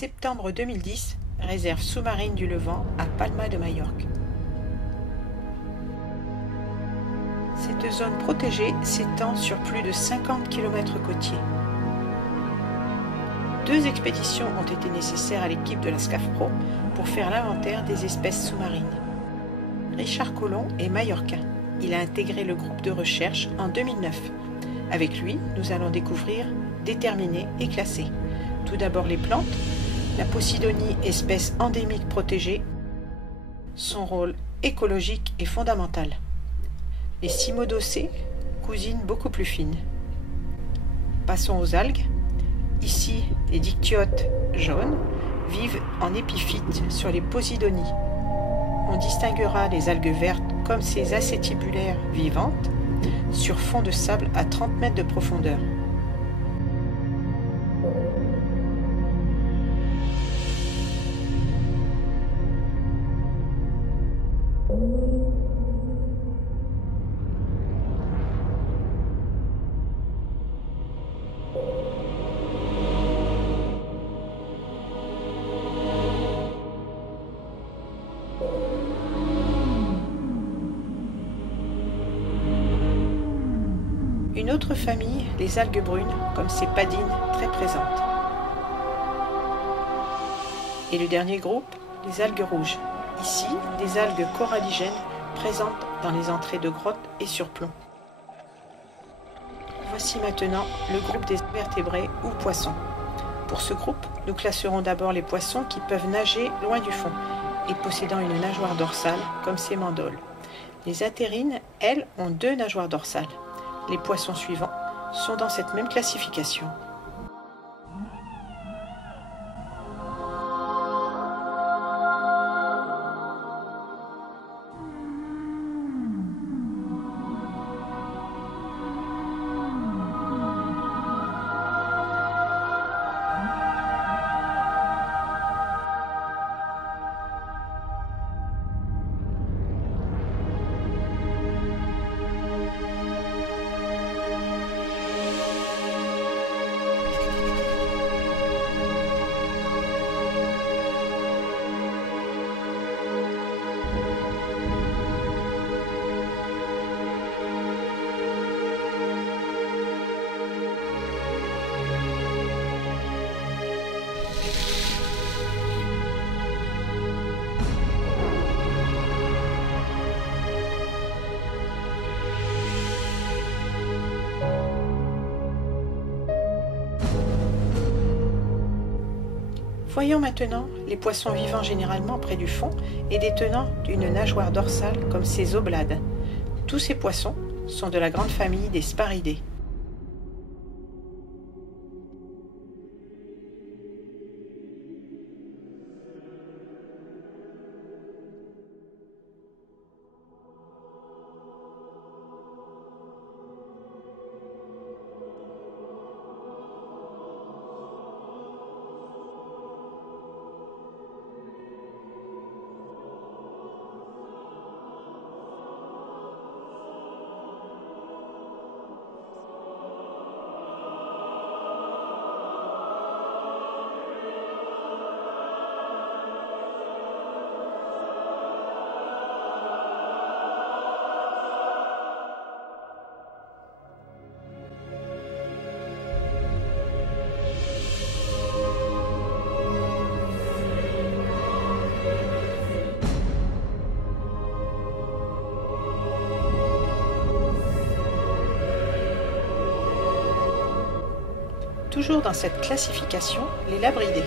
septembre 2010, réserve sous-marine du Levant à Palma de Majorque. Cette zone protégée s'étend sur plus de 50 km côtiers. 2 expéditions ont été nécessaires à l'équipe de la SCAF Pro pour faire l'inventaire des espèces sous-marines. Richard Collomb est majorquin. Il a intégré le groupe de recherche en 2009. Avec lui, nous allons découvrir, déterminer et classer. Tout d'abord les plantes, la Posidonie, espèce endémique protégée. Son rôle écologique est fondamental. Les Cimodocées, cousines beaucoup plus fines. Passons aux algues. Ici, les dictyotes jaunes vivent en épiphyte sur les Posidonies. On distinguera les algues vertes comme ces acétibulaires vivantes sur fond de sable à 30 mètres de profondeur. Une autre famille, les algues brunes, comme ces padines très présentes. Et le dernier groupe, les algues rouges. Ici, des algues coralligènes présentes dans les entrées de grottes et sur plomb. Voici maintenant le groupe des invertébrés ou poissons. Pour ce groupe, nous classerons d'abord les poissons qui peuvent nager loin du fond et possédant une nageoire dorsale comme ces mandoles. Les athérines, elles, ont 2 nageoires dorsales. Les poissons suivants sont dans cette même classification. Voyons maintenant les poissons vivant généralement près du fond et détenant d'une nageoire dorsale comme ces oblades. Tous ces poissons sont de la grande famille des sparidés. Toujours dans cette classification, les labridés.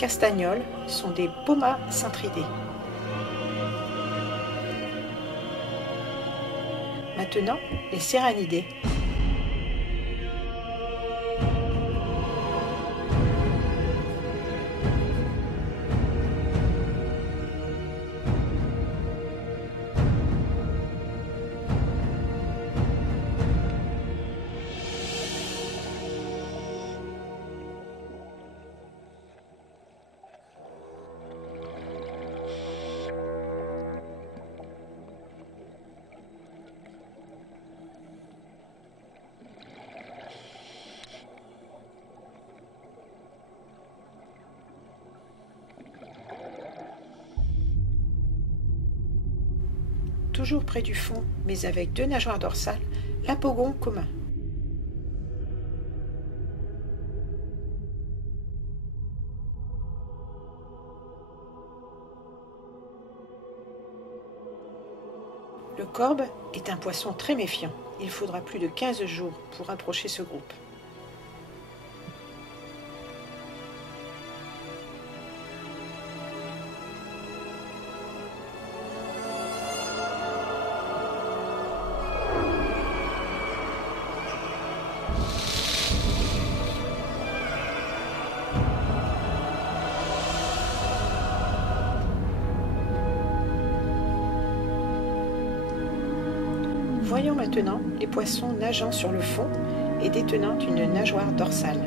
castagnols sont des Pomacintridés. Maintenant, les Serranidés. Toujours près du fond, mais avec deux nageoires dorsales, l'apogon commun. Le corbe est un poisson très méfiant. Il faudra plus de 15 jours pour approcher ce groupe. Voyons maintenant les poissons nageant sur le fond et détenant une nageoire dorsale.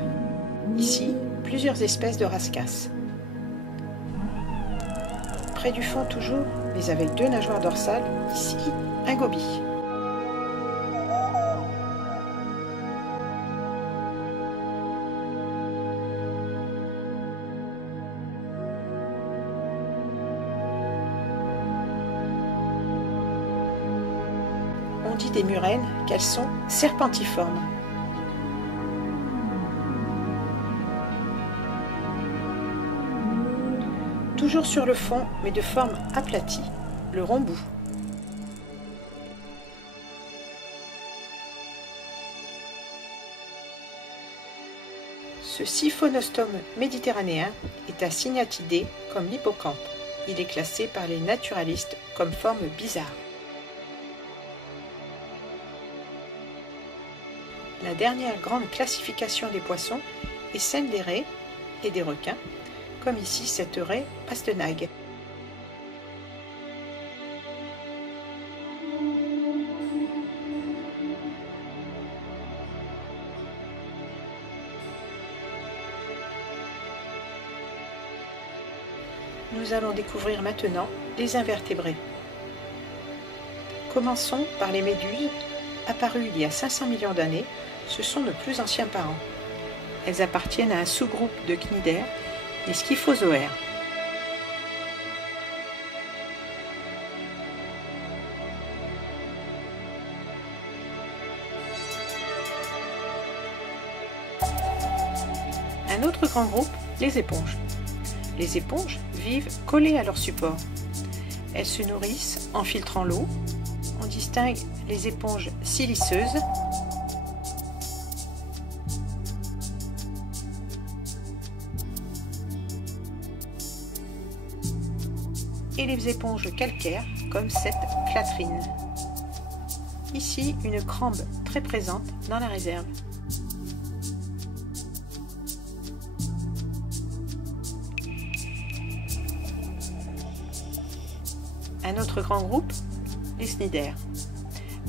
Ici, plusieurs espèces de rascasses. Près du fond toujours, mais avec deux nageoires dorsales, ici, un gobie. On dit des murènes qu'elles sont serpentiformes. Toujours sur le fond, mais de forme aplatie, le rhombou. Ce siphonostomes méditerranéen est à Cygnatidés comme l'hippocampe. Il est classé par les naturalistes comme forme bizarre. La dernière grande classification des poissons est celle des raies et des requins, comme ici cette raie pastenague. Nous allons découvrir maintenant les invertébrés. Commençons par les méduses, apparues il y a 500 millions d'années. Ce sont nos plus anciens parents. Elles appartiennent à un sous-groupe de cnidaires, les Scyphozoaires. Un autre grand groupe, les éponges. Les éponges vivent collées à leur support. Elles se nourrissent en filtrant l'eau. On distingue les éponges siliceuses, et les éponges calcaires, comme cette clatrine. Ici, une crambe très présente dans la réserve. Un autre grand groupe, les cnidaires,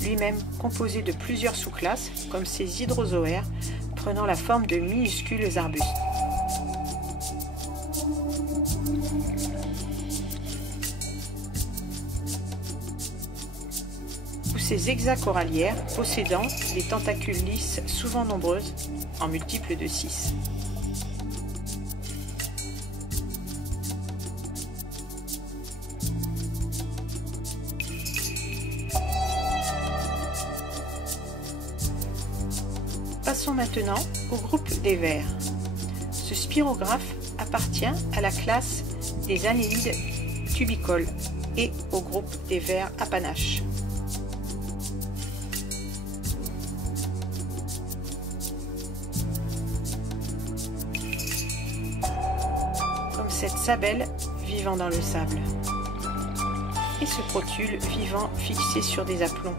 lui-même composé de plusieurs sous-classes, comme ces hydrozoaires, prenant la forme de minuscules arbustes. Ou ces hexacorallières possédant des tentacules lisses souvent nombreuses, en multiples de 6. Passons maintenant au groupe des vers. Ce spirographe appartient à la classe des annélides tubicoles et au groupe des vers à panache. sabelle vivant dans le sable, et ce crotule vivant fixé sur des aplombs.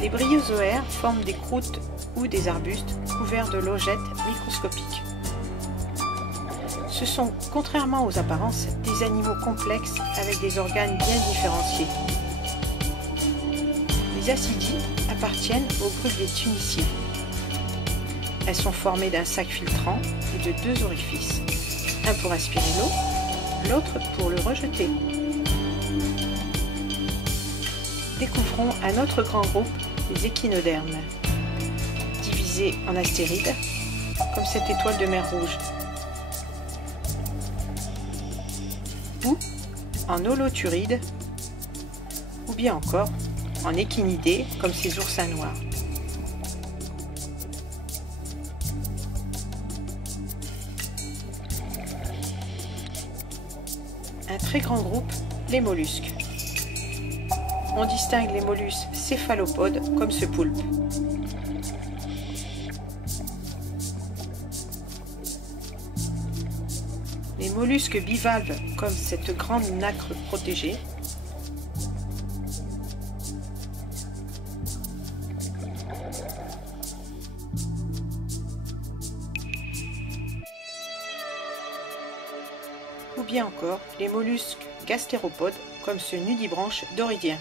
Les bryozoaires forment des croûtes ou des arbustes couverts de logettes microscopiques. Ce sont, contrairement aux apparences, des animaux complexes avec des organes bien différenciés. Les acidies appartiennent au groupe des tuniciens. Elles sont formées d'un sac filtrant et de deux orifices, un pour aspirer l'eau, l'autre pour le rejeter. Découvrons un autre grand groupe, les échinodermes, divisés en astérides, comme cette étoile de mer Rouge, ou en holoturides, ou bien encore en échinidés, comme ces oursins noirs. Un très grand groupe, les mollusques. On distingue les mollusques céphalopodes comme ce poulpe. Les mollusques bivalves comme cette grande nacre protégée. Ou bien encore les mollusques gastéropodes comme ce nudibranche doridien.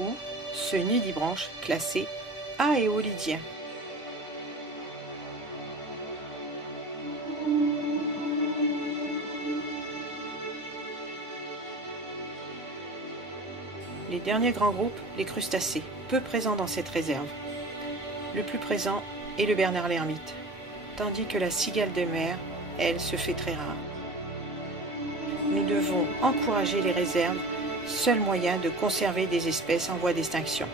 Ou ce nudibranche classé aéolidien. Les derniers grands groupes, les crustacés, peu présents dans cette réserve. Le plus présent est le Bernard l'ermite, tandis que la cigale de mer, elle, se fait très rare. Nous devons encourager les réserves, seul moyen de conserver des espèces en voie d'extinction.